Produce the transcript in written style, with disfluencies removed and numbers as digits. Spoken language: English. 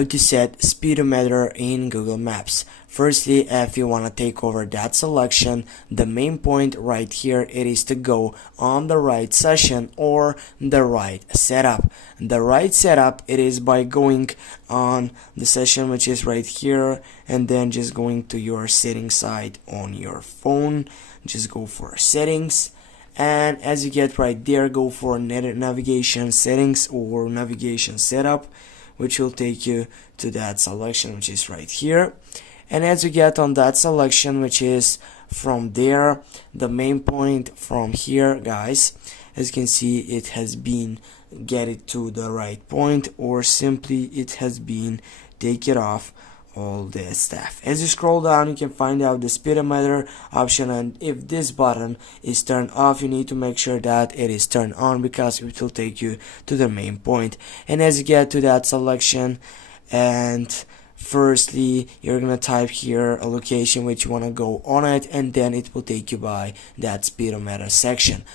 how to set speedometer in Google Maps. Firstly, if you want to take over that selection, the main point right here, it is to go on the right session or the right setup. The right setup, it is by going on the session which is right here, and then just going to your settings side on your phone. Just go for settings, and as you get right there, go for navigation settings or navigation setup, which will take you to that selection which is right here. And as you get on that selection, which is from there, the main point from here, guys, as you can see, it has been get it to the right point, or simply it has been take it off all this stuff. As you scroll down, you can find out the speedometer option, and if this button is turned off, you need to make sure that it is turned on, because it will take you to the main point. And as you get to that selection, and firstly you're gonna type here a location which you want to go on it, and then it will take you by that speedometer section.